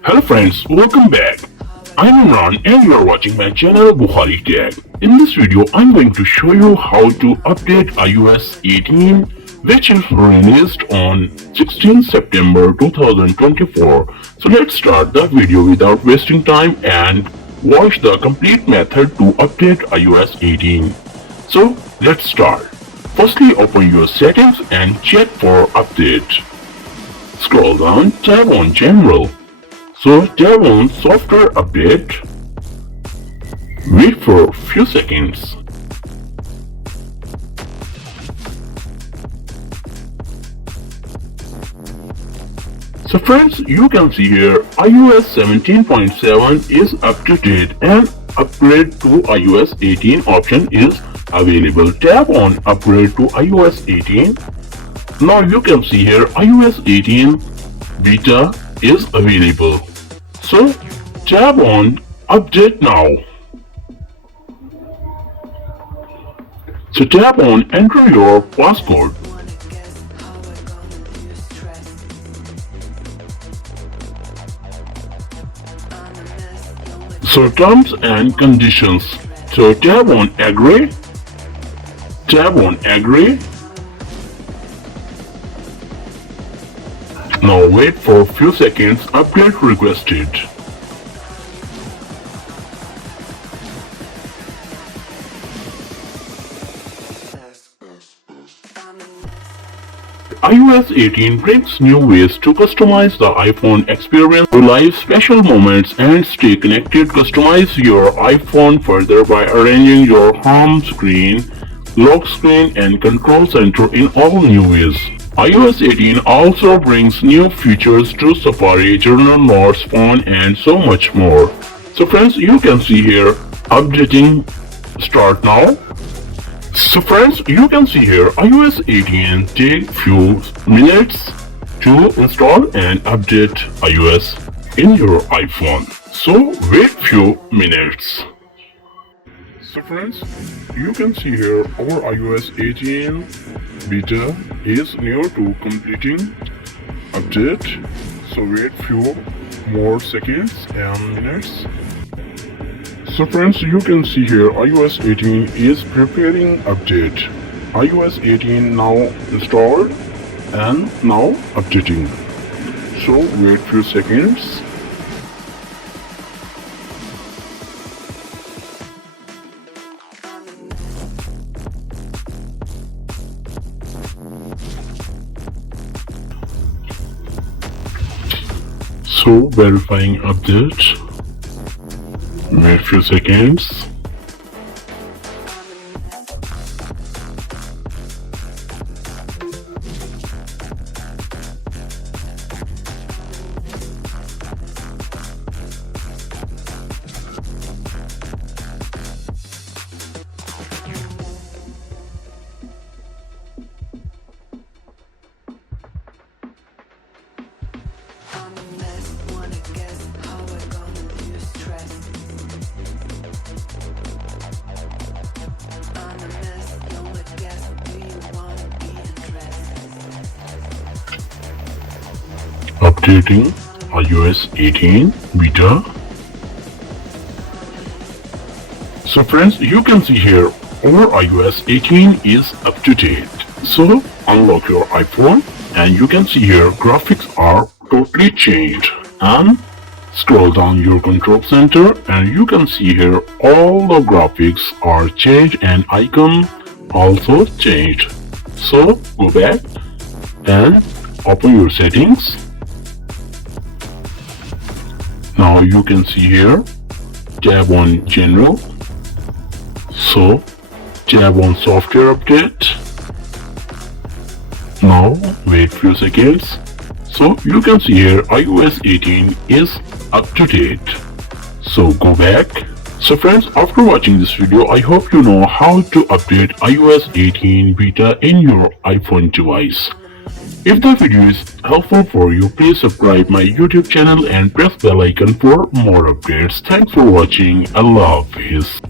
Hello friends, welcome back. I'm Imran and you are watching my channel Bukhari Tech. In this video, I'm going to show you how to update iOS 18 which is released on 16 September 2024. So let's start the video without wasting time and watch the complete method to update iOS 18. So let's start. Firstly, open your settings and check for update. Scroll down, tap on General. So tap on Software Update. Wait for a few seconds. So friends, you can see here iOS 17.7 is up to date and upgrade to iOS 18 option is available. Tap on Upgrade to iOS 18. Now you can see here iOS 18 beta is available. So tap on Update now. So tap on Enter your passcode. So terms and conditions. So tap on Agree. Tap on Agree. Now wait for a few seconds. Update requested. iOS 18 brings new ways to customize the iPhone experience, relive special moments, and stay connected. Customize your iPhone further by arranging your home screen, lock screen, and control center in all new ways. iOS 18 also brings new features to Safari, Journal, Notes, Phone, and so much more. So friends, you can see here updating start now. So friends, you can see here iOS 18 take few minutes to install and update iOS in your iPhone. So wait few minutes. So friends, you can see here our iOS 18 beta is near to completing update. So wait few more seconds and minutes. So friends, you can see here iOS 18 is preparing update. iOS 18 now installed and now updating. So wait few seconds. So verifying update. Wait a few seconds. Updating iOS 18 beta. So friends, you can see here our iOS 18 is up to date. So unlock your iPhone and you can see here graphics are totally changed, and scroll down your control center and you can see here all the graphics are changed and icon also changed. So go back and open your settings. Now you can see here, tab on General. So tab on Software Update. Now wait few seconds. So you can see here iOS 18 is up to date. So go back. So friends, after watching this video, I hope you know how to update iOS 18 beta in your iPhone device. If the video is helpful for you, please subscribe my YouTube channel and press bell icon for more updates. Thanks for watching. Allah Hafiz.